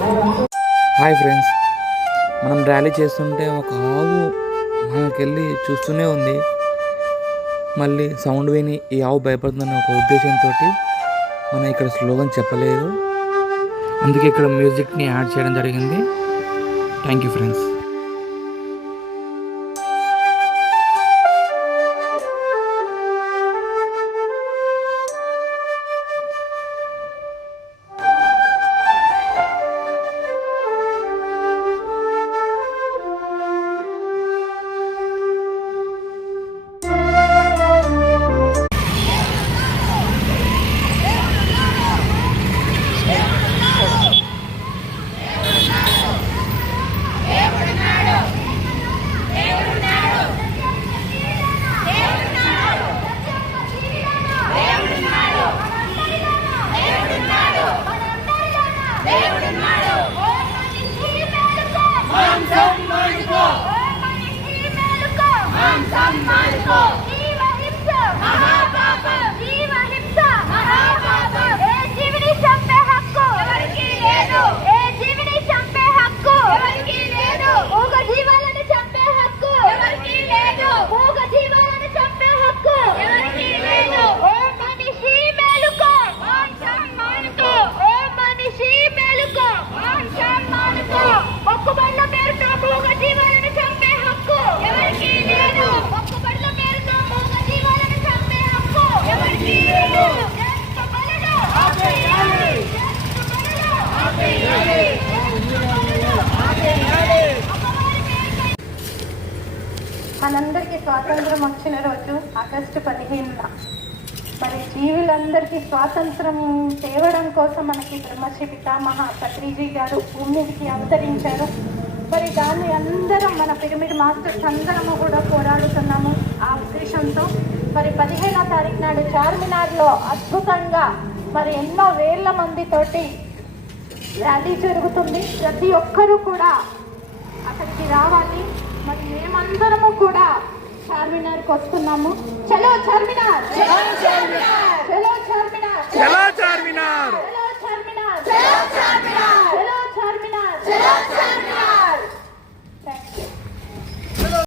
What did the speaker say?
Hi friends. మనం rally చేస్తుంటే ఒక ఆవు మనకెళ్ళి చూస్తూనే ఉంది. మళ్ళీ సౌండ్ విని ఈ ఆవు భయపడుతుందన్న ఒక ఉద్దేశంతో మనం ఇక్కడ స్లోగన్ చెప్పలేదు. అందుకే ఇక్కడ మ్యూజిక్ని యాడ్ చేయడం జరిగింది. Thank you friends. 共。మనందరికీ స్వాతంత్రం వచ్చిన రోజు ఆగస్టు పదిహేనున. మరి జీవులందరికీ స్వాతంత్రం తేవడం కోసం మనకి బ్రహ్మశ్రీ పితామహ పత్రిజీ గారు భూమికి అవతరించారు. మరి దాన్ని అందరం మన పిరమిడ్ మాస్టర్స్ అందరము కూడా పోరాడుతున్నాము ఆ ఉద్దేశంతో. మరి పదిహేనో తారీఖు నాడు చార్మినార్లో అద్భుతంగా మరి ఎన్నో వేల మందితోటి ర్యాలీ జరుగుతుంది. ప్రతి ఒక్కరూ కూడా అక్కడికి రావాలి. మరి మేమందరం చార్మినార్కి వస్తున్నాము. చలో చార్మినార్!